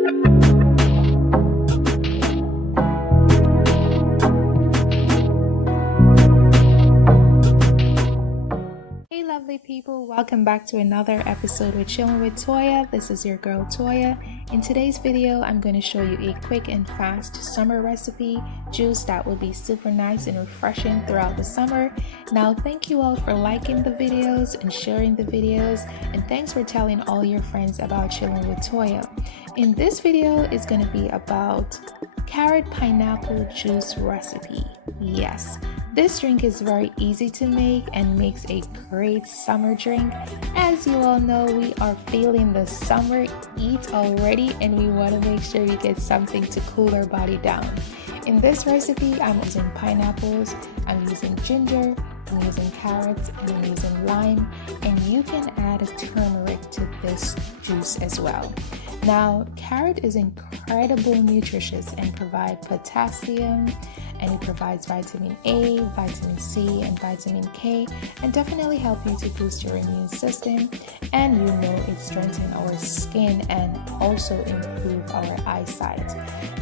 Hey lovely people, welcome back to another episode with Chilling with Toya. This is your girl Toya. In today's video, I'm going to show you a quick and fast summer recipe juice that will be super nice and refreshing throughout the summer. Now, thank you all for liking the videos and sharing the videos, and thanks for telling all your friends about Chilling with Toya. In this video, it's going to be about carrot pineapple juice recipe. Yes, this drink is very easy to make and makes a great summer drink. As you all know, we are feeling the summer heat already, and we want to make sure we get something to cool our body down. In this recipe, I'm using pineapples, I'm using ginger, I'm using carrots, and I'm using lime, and you can add turmeric to this juice as well. Now, carrot is incredibly nutritious and provide potassium, and it provides vitamin A, vitamin C, and vitamin K, and definitely help you to boost your immune system. And you know, it strengthens our skin and also improve our eyesight.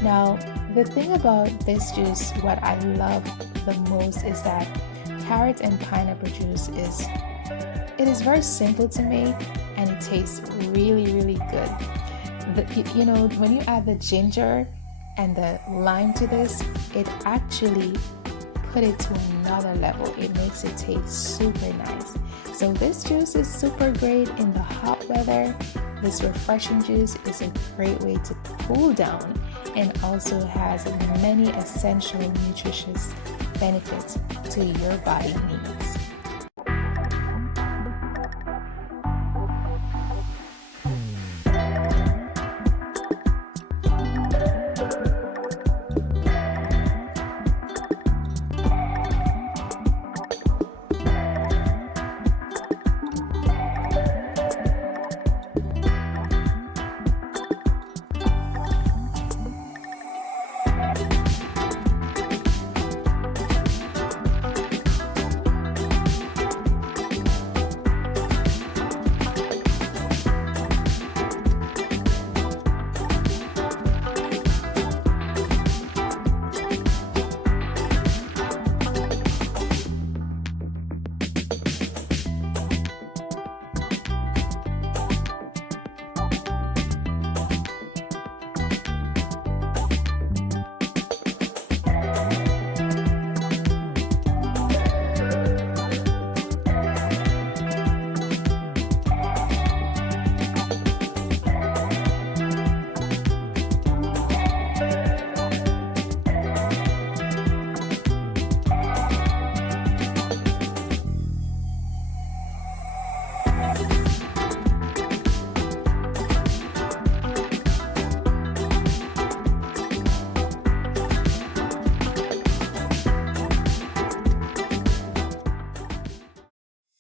Now, the thing about this juice, what I love the most is that carrot and pineapple juice is very simple to make, and it tastes really good. You know, when you add the ginger and the lime to this, it actually put it to another level. It makes it taste super nice. So this juice is super great in the hot weather. This refreshing juice is a great way to cool down, and also has many essential nutritious benefits to your body needs.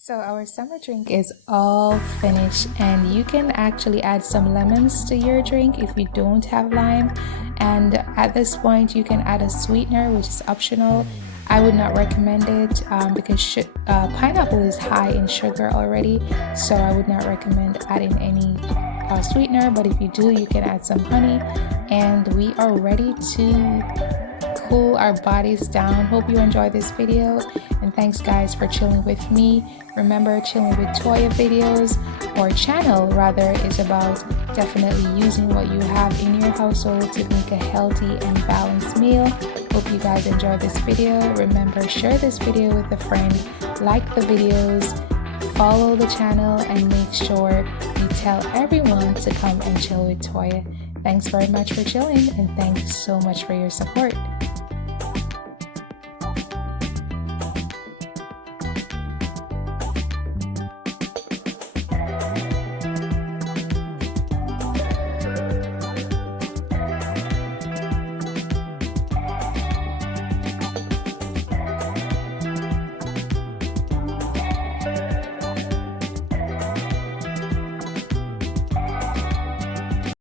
So our summer drink is all finished, and you can actually add some lemons to your drink if you don't have lime. And at this point, you can add a sweetener, which is optional. I would not recommend it because pineapple is high in sugar already, so I would not recommend adding any sweetener. But if you do, you can add some honey, and we are ready to cool our bodies down. Hope you enjoyed this video, and thanks guys for chilling with me. Remember, Chilling with Toya videos, or channel rather, is about definitely using what you have in your household to make a healthy and balanced meal. Hope you guys enjoyed this video. Remember, share this video with a friend, like the videos, follow the channel, and make sure you tell everyone to come and chill with Toya. Thanks very much for chilling, and thanks so much for your support.